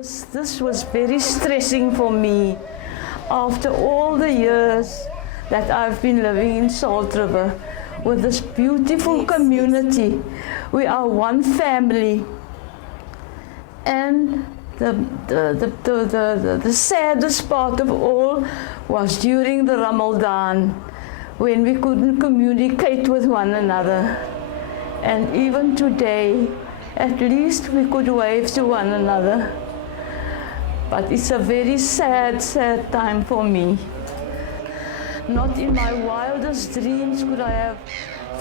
This was very stressing for me. After all the years that I've been living in Salt River with this beautiful community, we are one family. And the saddest part of all was during the Ramadan, when we couldn't communicate with one another. And even today, at least we could wave to one another. But it's a very sad, sad time for me. Not in my wildest dreams could I have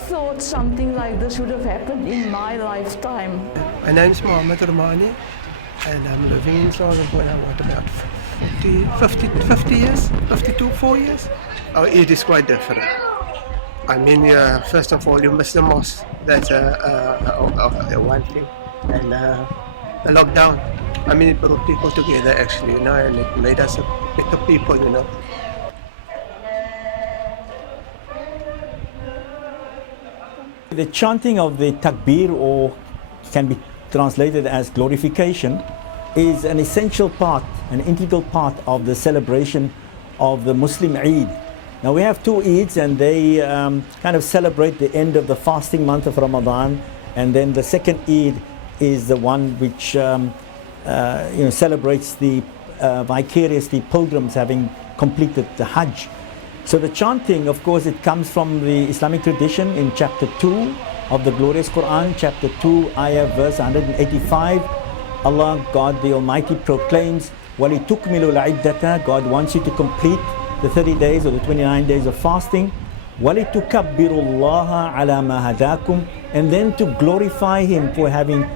thought something like this would have happened in my lifetime. My name is Mohammed Romani, and I'm living in South Africa about 50 years, 4 years. Our Eid is quite different. I mean, first of all, you miss the mosque. That's one thing. And the lockdown. I mean, it brought people together actually, and it made us a better people, The chanting of the takbir, or can be translated as glorification, is an essential part, an integral part of the celebration of the Muslim Eid. Now we have two Eids, and they kind of celebrate the end of the fasting month of Ramadan, and then the second Eid is the one which celebrates the vicariously pilgrims having completed the Hajj. So the chanting, of course, it comes from the Islamic tradition in chapter 2 of the glorious Quran, chapter 2, ayah verse 185. Allah, God the Almighty, proclaims, وَلِتُكْمِلُوا الْعِدَّةَ, God wants you to complete the 30 days or the 29 days of fasting. وَلِتُكَبِّرُوا اللَّهَ عَلَى مَا هَدَاكُمْ, and then to glorify Him for having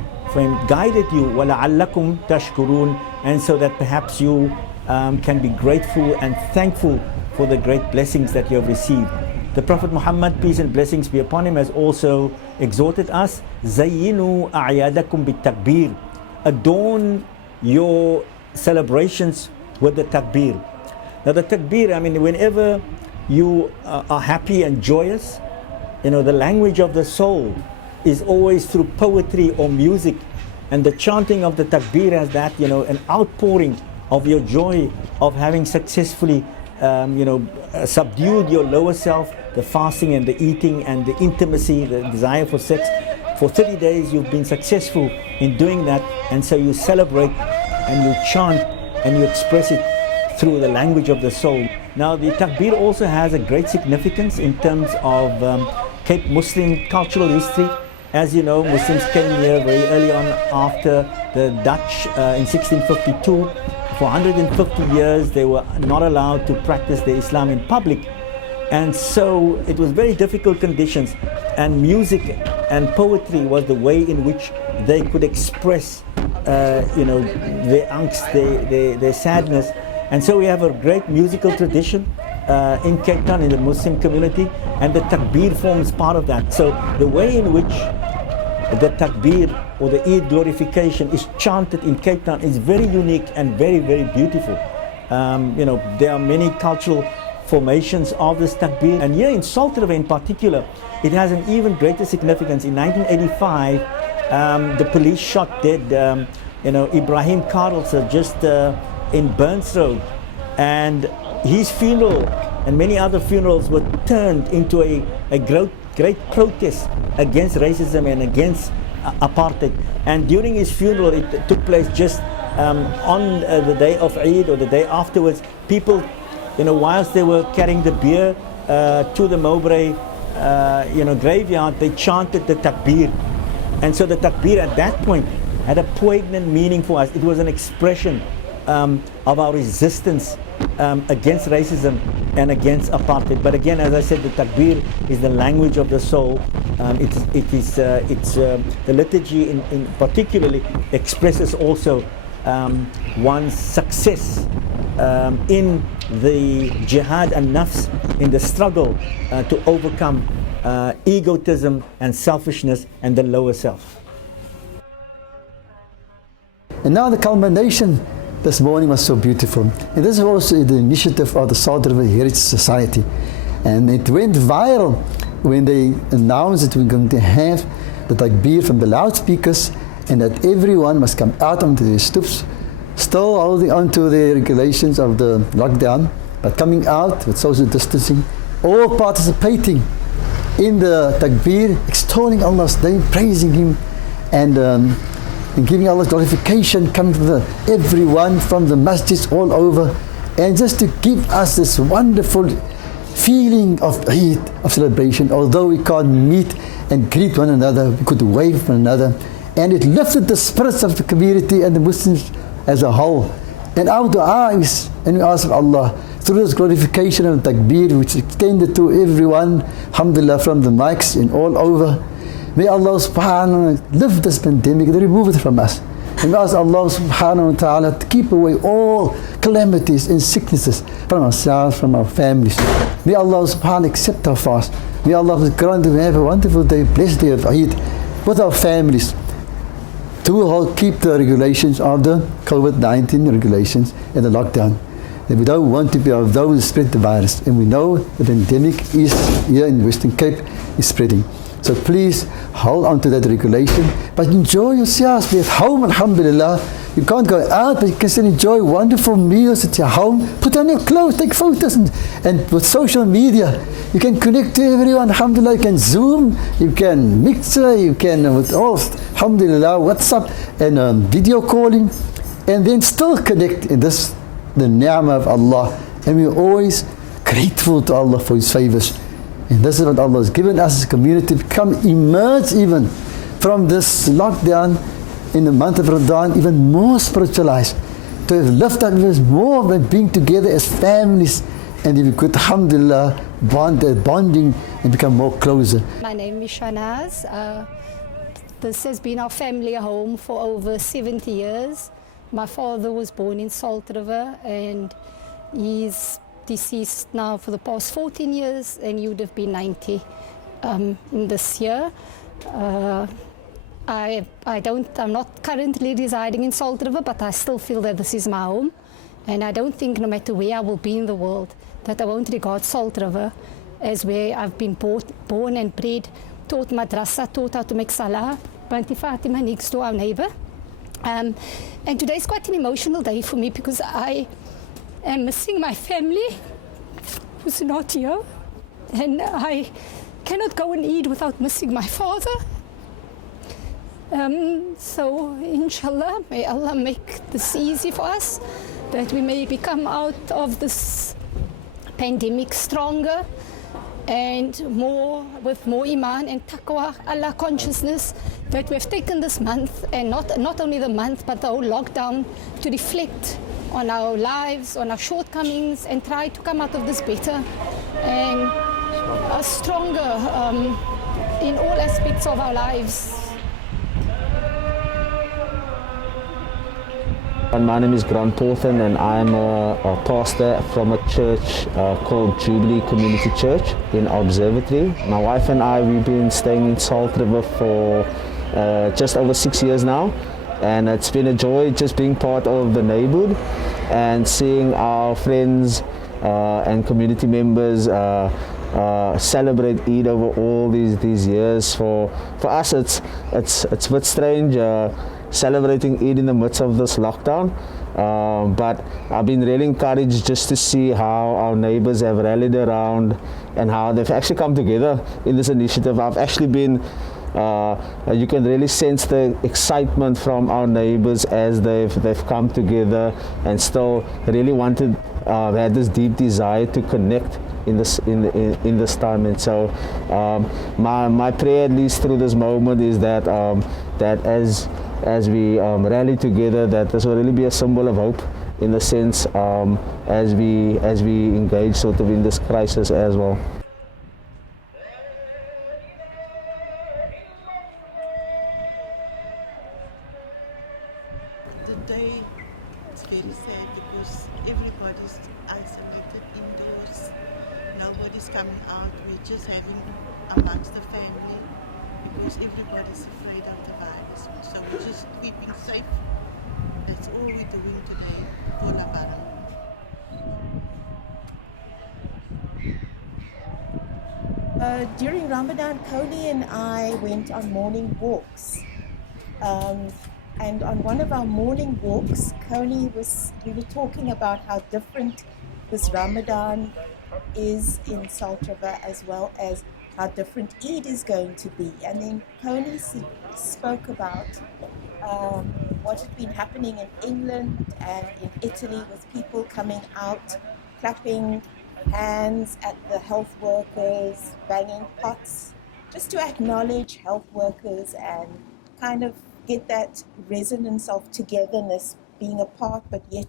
guided you, وَلَعَلَّكُمْ تَشْكُرُونَ, and so that perhaps you can be grateful and thankful for the great blessings that you have received. The Prophet Muhammad, peace and blessings be upon him, has also exhorted us, زَيِّنُوا أَعْيَادَكُمْ بِالتَّكْبِيرِ, adorn your celebrations with the takbir. Now the takbir, I mean, whenever you are happy and joyous, the language of the soul is always through poetry or music, and the chanting of the takbir has that, an outpouring of your joy of having successfully subdued your lower self, the fasting and the eating and the intimacy, the desire for sex. For 30 days you've been successful in doing that, and so you celebrate and you chant and you express it through the language of the soul. Now the takbir also has a great significance in terms of Cape Muslim cultural history. As you know, Muslims came here very early on after the Dutch in 1652. For 150 years they were not allowed to practice their Islam in public, and so it was very difficult conditions, and music and poetry was the way in which they could express their angst, their sadness. And so we have a great musical tradition in Cape Town, in the Muslim community, and the takbir forms part of that. So the way in which the takbir or the Eid glorification is chanted in Cape Town is very unique and very, very beautiful. There are many cultural formations of this takbir, and here in Salt River in particular, it has an even greater significance. In 1985, the police shot dead Ibrahim Karlser just in Burns Road, and his funeral and many other funerals were turned into a great protest against racism and against apartheid. And during his funeral, it took place just on the day of Eid or the day afterwards. People, whilst they were carrying the beer to the Mowbray graveyard, they chanted the takbir. And so the takbir at that point had a poignant meaning for us. It was an expression of our resistance against racism and against apartheid. But again, as I said, the takbir is the language of the soul. The liturgy in particularly expresses also one's success in the jihad and nafs, in the struggle to overcome egotism and selfishness and the lower self. And now the culmination this morning was so beautiful. And this was the initiative of the Salt River Heritage Society. And it went viral when they announced that we're going to have the takbir from the loudspeakers, and that everyone must come out onto their stoops still holding on to the regulations of the lockdown, but coming out with social distancing, all participating in the takbir, extolling Allah's name, praising Him, and giving Allah glorification, coming from everyone from the masjids all over, and just to give us this wonderful feeling of Eid, of celebration. Although we can't meet and greet one another, we could wave one another, and it lifted the spirits of the community and the Muslims as a whole. And our dua is, and we ask Allah, through this glorification of takbir, which extended to everyone, alhamdulillah, from the mics and all over, may Allah subhanahu wa ta'ala lift this pandemic and remove it from us. And we ask Allah subhanahu wa ta'ala to keep away all calamities and sicknesses from ourselves, from our families. May Allah subhanahu wa ta'ala accept our fast. May Allah grant us to have a wonderful day, blessed day of Eid with our families. To keep the regulations of the COVID-19 regulations and the lockdown. And we don't want to be of those who spread the virus. And we know the pandemic is here in Western Cape is spreading. So please hold on to that regulation, but enjoy yourselves. Be at home, alhamdulillah. You can't go out, but you can still enjoy wonderful meals at your home. Put on your clothes, take photos, and with social media, you can connect to everyone, alhamdulillah. You can Zoom, you can Mixer, you can with all, alhamdulillah, WhatsApp and video calling, and then still connect in this, the ni'mah of Allah. And we're always grateful to Allah for His favors. And this is what Allah has given us as a community to come emerge even from this lockdown in the month of Ramadan, even more spiritualized, to have lifted us more than being together as families, and if we could, alhamdulillah, bonding and become more closer. My name is Shanaz. This has been our family home for over 70 years. My father was born in Salt River, and he's deceased now for the past 14 years, and he would have been 90 in this year. I'm not currently residing in Salt River, but I still feel that this is my home, and I don't think no matter where I will be in the world that I won't regard Salt River as where I've been born and bred, taught madrasa, taught how to make salah, Auntie Fatima next door, our neighbor. And today is quite an emotional day for me because I am missing my family who's not here, and I cannot go and eat without missing my father. So inshallah, may Allah make this easy for us, that we may become out of this pandemic stronger and with more iman and taqwa, Allah consciousness, that we have taken this month, and not only the month but the whole lockdown, to reflect on our lives, on our shortcomings, and try to come out of this better and stronger in all aspects of our lives. My name is Grant Porthen, and I'm a pastor from a church called Jubilee Community Church in Observatory. My wife and I, we've been staying in Salt River for just over 6 years now, and it's been a joy just being part of the neighborhood and seeing our friends and community members celebrate Eid over all these years. For us, it's a bit strange celebrating Eid in the midst of this lockdown, but I've been really encouraged just to see how our neighbors have rallied around and how they've actually come together in this initiative. I've actually been you can really sense the excitement from our neighbors as they've come together and still really had this deep desire to connect in this time. And so my prayer, at least through this moment, is that that as we rally together, that this will really be a symbol of hope, in the sense as we engage sort of in this crisis as well. Today it's very sad because everybody's isolated indoors. Nobody's coming out. We're just having amongst the family because everybody's afraid of the virus. So we're just keeping safe. That's all we're doing today for Lebaran. During Ramadan, Cody and I went on morning walks. And on one of our morning walks, we were talking about how different this Ramadan is in Salt River, as well as how different Eid is going to be. And then Coney spoke about what had been happening in England and in Italy with people coming out, clapping hands at the health workers, banging pots, just to acknowledge health workers and kind of get that resonance of togetherness, being apart but yet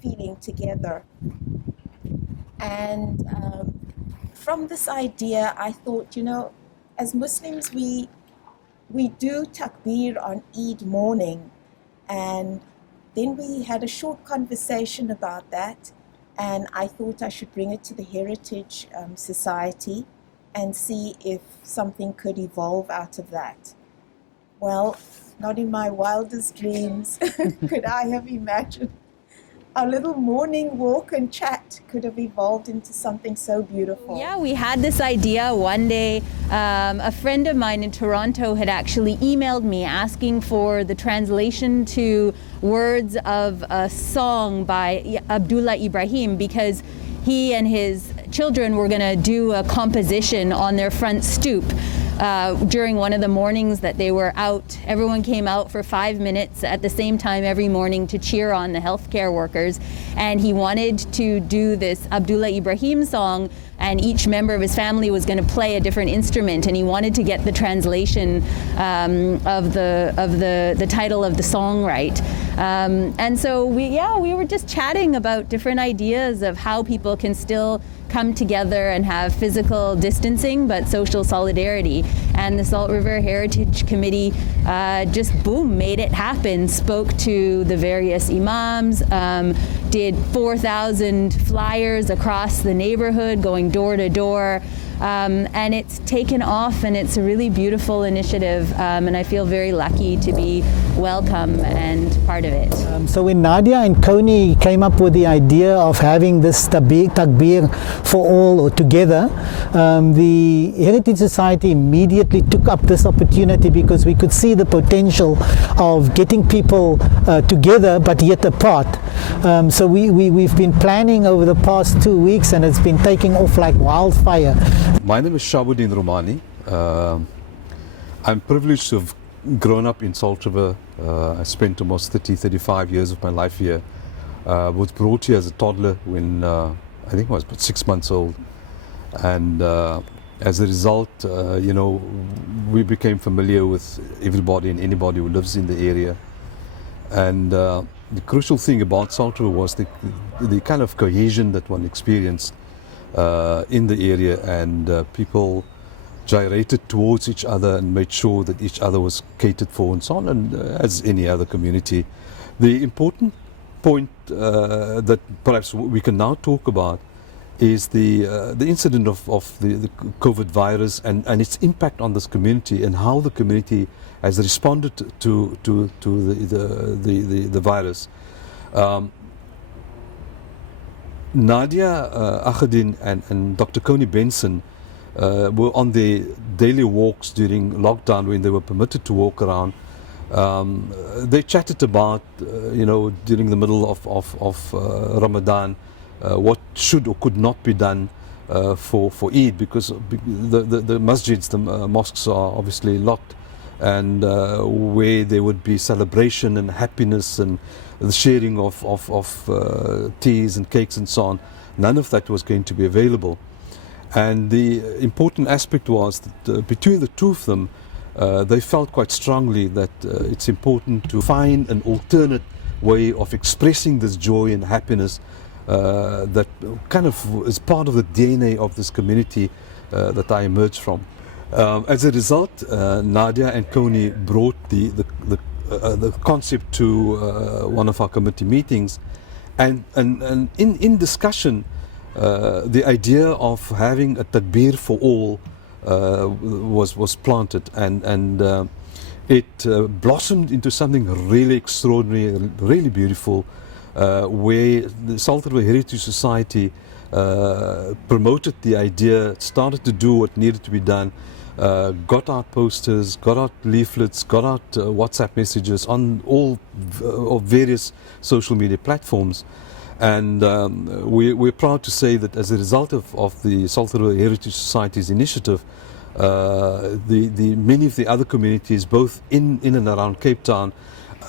feeling together. And from this idea, I thought, as Muslims, we do takbir on Eid morning, and then we had a short conversation about that, and I thought I should bring it to the Heritage Society and see if something could evolve out of that. Well, not in my wildest dreams could I have imagined our little morning walk and chat could have evolved into something so beautiful. Yeah, we had this idea one day. A friend of mine in Toronto had actually emailed me asking for the translation to words of a song by Abdullah Ibrahim, because he and his children were going to do a composition on their front stoop. During one of the mornings that they were out, everyone came out for 5 minutes at the same time every morning to cheer on the healthcare workers. And he wanted to do this Abdullah Ibrahim song, and each member of his family was going to play a different instrument, and he wanted to get the translation of the title of the song right. And so we were just chatting about different ideas of how people can still come together and have physical distancing but social solidarity. And the Salt River Heritage Committee just made it happen, spoke to the various imams, did 4,000 flyers across the neighborhood going door to door. And it's taken off, and it's a really beautiful initiative, and I feel very lucky to be welcome and part of it. So when Nadia and Coney came up with the idea of having this takbir for all or together, the Heritage Society immediately took up this opportunity, because we could see the potential of getting people together but yet apart. So we've been planning over the past 2 weeks, and it's been taking off like wildfire. My name is Shabuddin Romani. I'm privileged to have grown up in Salt River. I spent almost 35 years of my life here. Was brought here as a toddler when I think I was about 6 months old. And as a result, we became familiar with everybody and anybody who lives in the area. And the crucial thing about Salt River was the kind of cohesion that one experienced in the area, and people gyrated towards each other and made sure that each other was catered for and so on, and as any other community. The important point that perhaps we can now talk about is the incident of the COVID virus and its impact on this community, and how the community has responded to the virus. Nadia Agherdien and Dr. Coney Benson were on their daily walks during lockdown when they were permitted to walk around. They chatted about, during the middle of Ramadan, what should or could not be done for Eid, because the masjids, the mosques are obviously locked, and where there would be celebration and happiness and the sharing of teas and cakes and so on, none of that was going to be available. And the important aspect was that between the two of them, they felt quite strongly that it's important to find an alternate way of expressing this joy and happiness that kind of is part of the DNA of this community that I emerged from. As a result, Nadia and Coney brought the concept to one of our committee meetings, and in discussion, the idea of having a takbir for all was planted, and it blossomed into something really extraordinary, really beautiful, where the Salt River Heritage Society promoted the idea, started to do what needed to be done. got out posters, got out leaflets, got out WhatsApp messages on all of various social media platforms. And we're proud to say that as a result of the Salt River Heritage Society's initiative, many of the other communities, both in and around Cape Town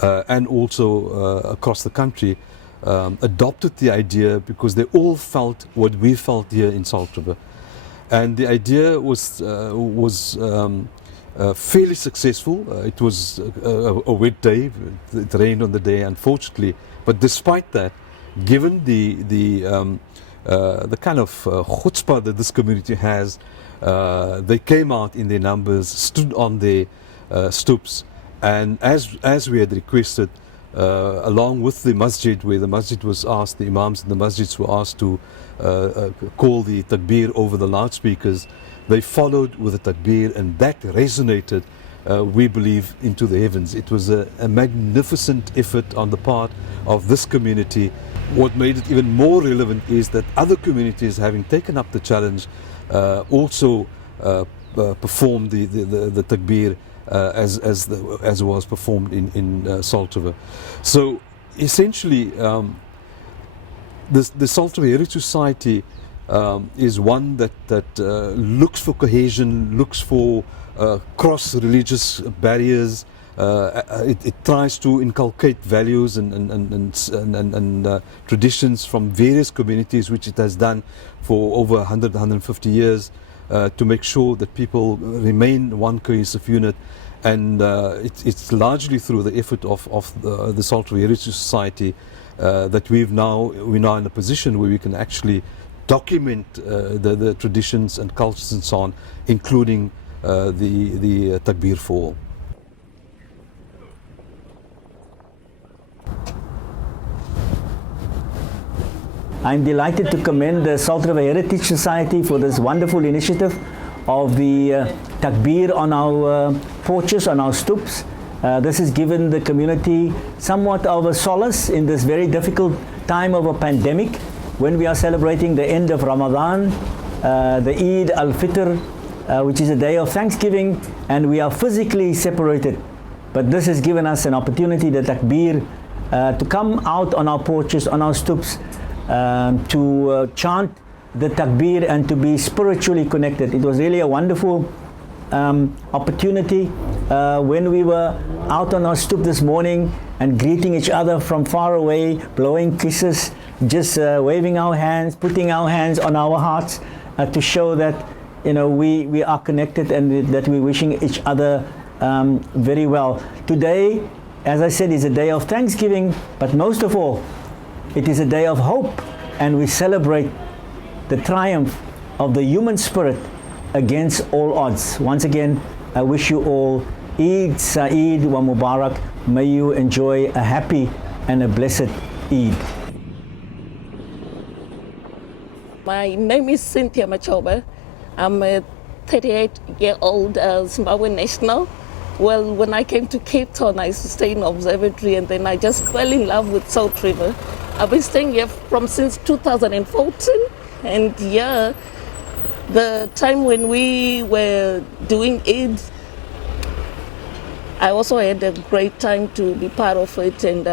and also across the country, adopted the idea because they all felt what we felt here in Salt River. And the idea was fairly successful. It was a wet day. It rained on the day, unfortunately. But despite that, given the kind of chutzpah that this community has, they came out in their numbers, stood on their stoops, and as we had requested, along with the masjid, where the masjid was asked, the imams in the masjids were asked to call the takbir over the loudspeakers, they followed with the takbir, and that resonated, we believe, into the heavens. It was a magnificent effort on the part of this community. What made it even more relevant is that other communities, having taken up the challenge, also performed the takbir as it was performed in Salt River. So essentially, the Salt River Heritage Society is one that looks for cohesion, looks for cross-religious barriers. It tries to inculcate values and traditions from various communities, which it has done for over 100, 150 years, to make sure that people remain one cohesive unit. And it's largely through the effort of the Salt River Heritage Society that we're now in a position where we can actually document the traditions and cultures and so on, including the takbir for all. I'm delighted to commend the Salt River Heritage Society for this wonderful initiative of the takbir on our porches, on our stoops. This has given the community somewhat of a solace in this very difficult time of a pandemic, when we are celebrating the end of Ramadan, the Eid al-Fitr, which is a day of Thanksgiving, and we are physically separated. But this has given us an opportunity, the takbir, to come out on our porches, on our stoops, to chant the takbir and to be spiritually connected. It was really a wonderful opportunity when we were out on our stoop this morning and greeting each other from far away, blowing kisses, just waving our hands, putting our hands on our hearts to show that, you know, we are connected and that we're wishing each other very well. Today, as I said, is a day of Thanksgiving, but most of all, it is a day of hope, and we celebrate the triumph of the human spirit against all odds. Once again, I wish you all Eid Sa'id wa Mubarak. May you enjoy a happy and a blessed Eid. My name is Cynthia Machoba. I'm a 38-year-old Zimbabwean national. Well, when I came to Cape Town, I used to stay in observatory, and then I just fell in love with Salt River. I've been staying here since 2014, and yeah, the time when we were doing Eid, I also had a great time to be part of it, and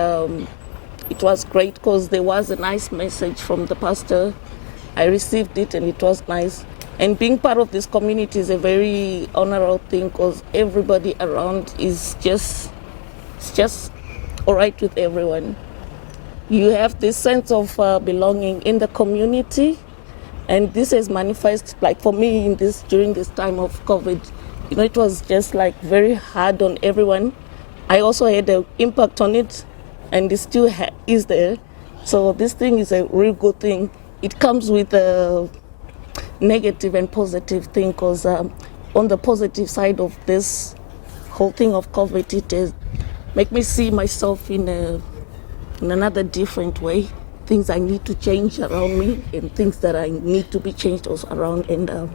it was great because there was a nice message from the pastor. I received it, and it was nice. And being part of this community is a very honorable thing, because everybody around is just all right with everyone. You have this sense of belonging in the community, and this has manifested, like for me, during this time of COVID. You know, it was just like very hard on everyone. I also had an impact on it, and it still is there. So this thing is a real good thing. It comes with a negative and positive thing, because on the positive side of this whole thing of COVID, it has make me see myself in another different way. Things I need to change around me, and things that I need to be changed also around. And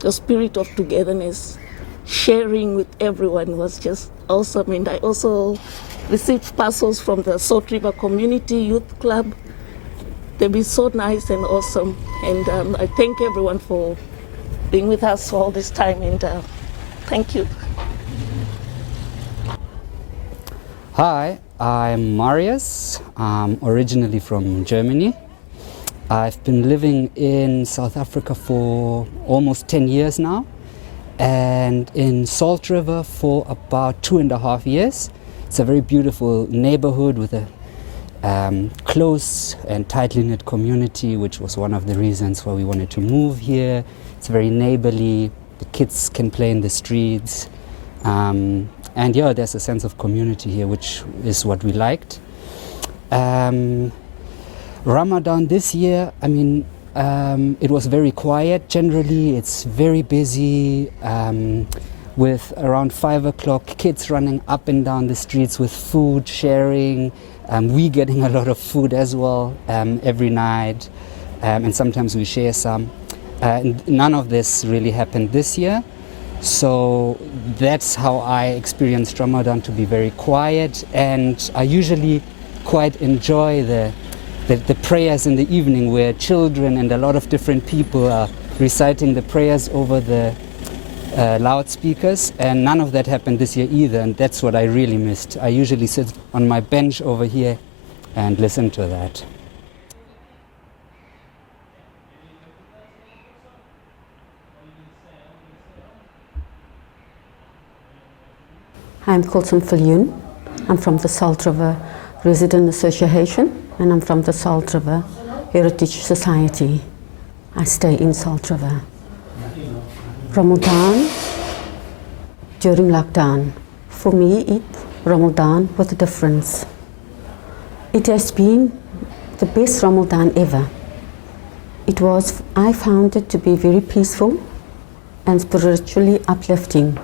the spirit of togetherness, sharing with everyone was just awesome. And I also received parcels from the Salt River Community Youth Club. They've been so nice and awesome. And I thank everyone for being with us all this time, and thank you. Hi, I'm Marius. I'm originally from Germany. I've been living in South Africa for almost 10 years now, and in Salt River for about 2.5 years. It's a very beautiful neighborhood with a close and tightly knit community, which was one of the reasons why we wanted to move here. It's very neighborly. The kids can play in the streets. And yeah, there's a sense of community here, which is what we liked. Ramadan this year, I mean, it was very quiet. Generally, it's very busy with around 5 o'clock, kids running up and down the streets with food, sharing. We getting a lot of food as well every night, and sometimes we share some. None of this really happened this year. So that's how I experienced Ramadan, to be very quiet, and I usually quite enjoy the prayers in the evening, where children and a lot of different people are reciting the prayers over the loudspeakers, and none of that happened this year either, and that's what I really missed. I usually sit on my bench over here and listen to that. I'm Kulsum Filyoun. I'm from the Salt River Resident Association, and I'm from the Salt River Heritage Society. I stay in Salt River. Ramadan, during lockdown, for me, Ramadan was a difference. It has been the best Ramadan ever. I found it to be very peaceful and spiritually uplifting.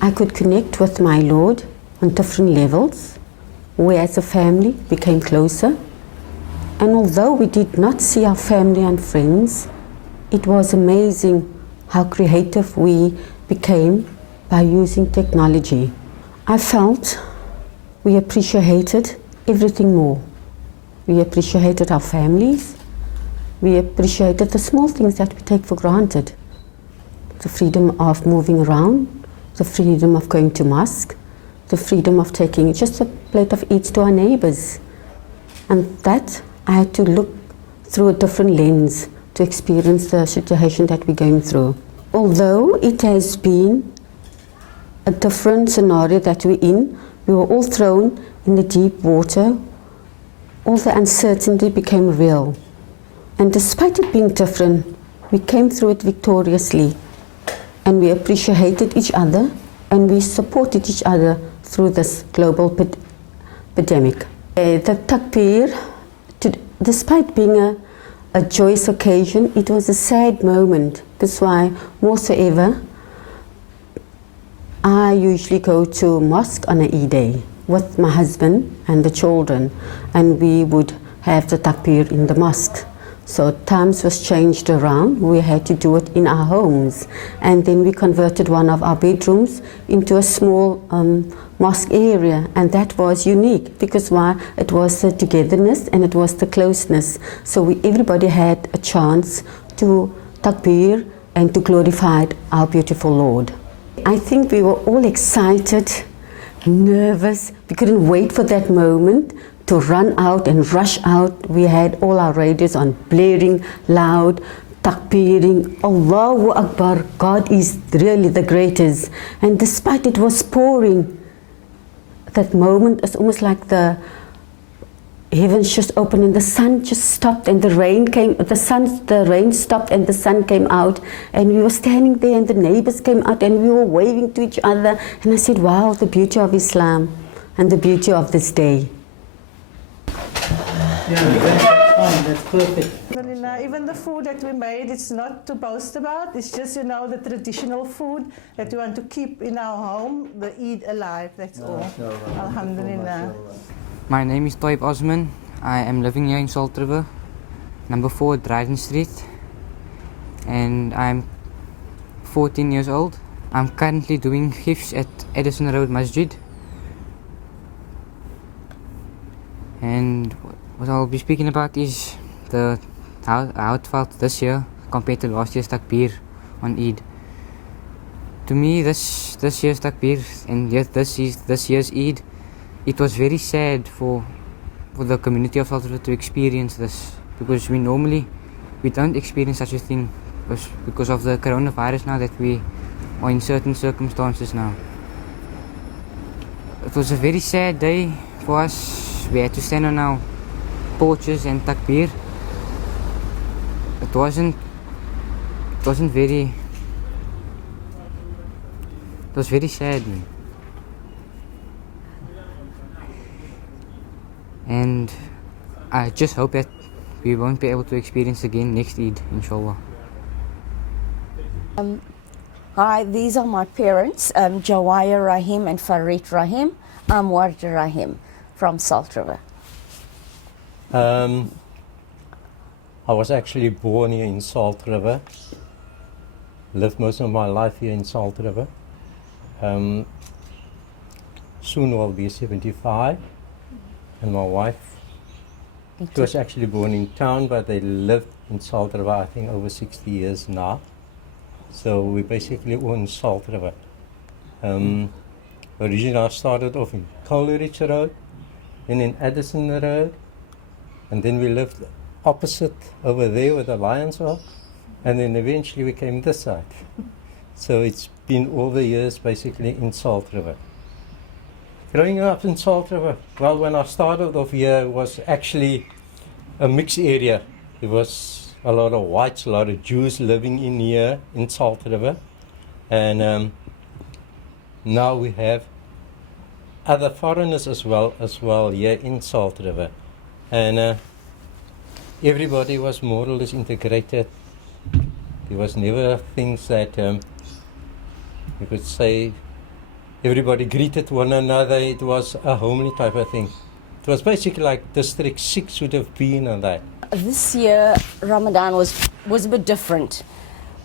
I could connect with my Lord on different levels, we as a family became closer. And although we did not see our family and friends, it was amazing how creative we became by using technology. I felt we appreciated everything more. We appreciated our families. We appreciated the small things that we take for granted. The freedom of moving around, the freedom of going to mosque, the freedom of taking just a plate of eats to our neighbors. And that I had to look through a different lens to experience the situation that we're going through. Although it has been a different scenario that we're in, we were all thrown in the deep water, all the uncertainty became real. And despite it being different, we came through it victoriously. And we appreciated each other, and we supported each other through this global pandemic. The takbir, despite being a joyous occasion, it was a sad moment. That's why, more so ever, I usually go to mosque on an Eid day with my husband and the children, and we would have the takbir in the mosque. So times was changed around. We had to do it in our homes, and then we converted one of our bedrooms into a small mosque area, and that was unique because why? It was the togetherness and it was the closeness. So everybody had a chance to takbir and to glorify our beautiful Lord. I think we were all excited, nervous. We couldn't wait for that moment to run out and rush out. We had all our radios on blaring loud, takbiring, Allahu Akbar, God is really the greatest. And despite it was pouring, that moment is almost like the heavens just opened and the sun just stopped and the rain came, the rain stopped and the sun came out, and we were standing there and the neighbors came out and we were waving to each other, and I said, wow, the beauty of Islam and the beauty of this day. Yeah, that's perfect. Even the food that we made, it's not to boast about. It's just, the traditional food that we want to keep in our home, the Eid alive, that's all. Alhamdulillah. My name is Toib Osman. I am living here in Salt River, number 4 Dryden Street, and I'm 14 years old. I'm currently doing hifz at Edison Road Masjid. And what I'll be speaking about is how it felt this year compared to last year's takbir. on Eid. To me, this year's takbir and this year's Eid, it was very sad for the community of South Africa to experience this, because we don't experience such a thing because of the coronavirus now, that we are in certain circumstances now. It was a very sad day for us. We had to stand on our porches and takbir. It was very sad, man. And I just hope that we won't be able to experience again next Eid, inshallah. Hi, these are my parents, Jawaya Rahim and Farid Rahim. I'm Warda Rahim from Salt River. I was actually born here in Salt River. Lived most of my life here in Salt River. Soon I'll be 75. And my wife, she was actually born in town, but they lived in Salt River, I think, over 60 years now. So we basically own Salt River. Originally I started off in Coleridge Road, then in Addison Road, and then we lived opposite over there where the lions are, and then eventually we came this side. So it's been all the years basically in Salt River. Growing up in Salt River, well, when I started off here, it was actually a mixed area. There was a lot of whites, a lot of Jews living in here in Salt River. And now we have other foreigners as well here in Salt River. And everybody was more or less integrated. There was never things that you could say everybody greeted one another. It was a homely type of thing. It was basically like District 6 would have been on that. This year, Ramadan was a bit different.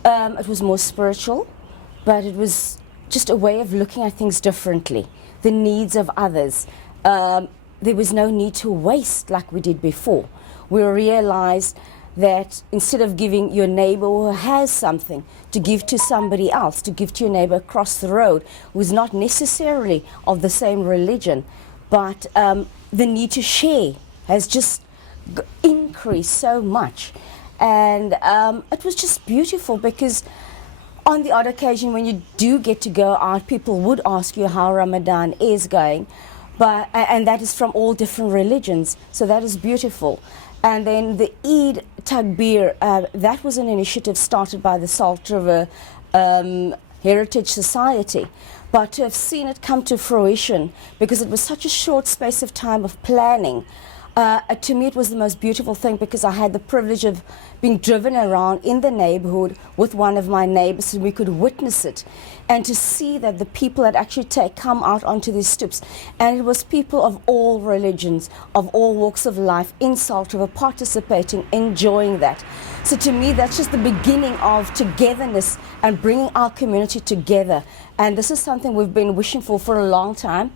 It was more spiritual, but it was just a way of looking at things differently. The needs of others. There was no need to waste like we did before. We realized that instead of giving your neighbor who has something to give to somebody else, to give to your neighbor across the road, who is not necessarily of the same religion, but the need to share has just increased so much. And it was just beautiful, because on the odd occasion when you do get to go out, people would ask you how Ramadan is going, and that is from all different religions, so that is beautiful. And then the Eid Takbir, that was an initiative started by the Salt River Heritage Society. But to have seen it come to fruition, because it was such a short space of time of planning, to me it was the most beautiful thing, because I had the privilege of being driven around in the neighborhood with one of my neighbors, and we could witness it. And to see that the people had actually come out onto these stoops, and it was people of all religions, of all walks of life in Salt River participating, enjoying that. So to me, that's just the beginning of togetherness and bringing our community together. And this is something we've been wishing for a long time.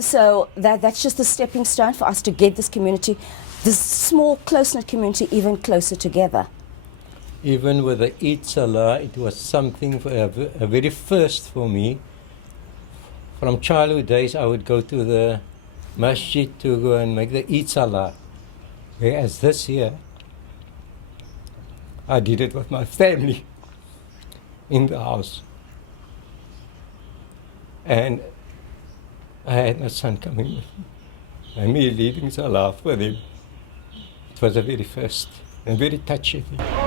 So that's just a stepping stone for us to get this community, this small, close-knit community, even closer together. Even with the Eid Salah, it was something, a very first for me. From childhood days, I would go to the masjid to go and make the Eid Salah. Whereas this year, I did it with my family in the house. And I had my son coming with me, and me leading Salah for them. It was a very first and very touchy thing.